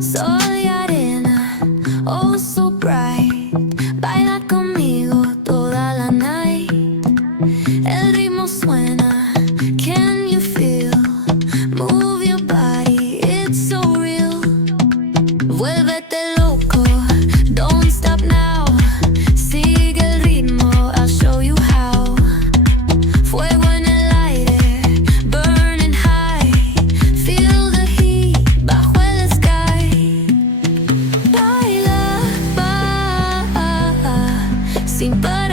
Soy arena, oh so bright. Baila conmigo toda la night. El ritmo suena, can you feel? Move your body, it's so real. Vuélvete loco, don't stop now. Sigue el ritmo, I'll show you how. Fuego en el aire, burning high. Feel the heat bajo el sky. Baila, sin parar.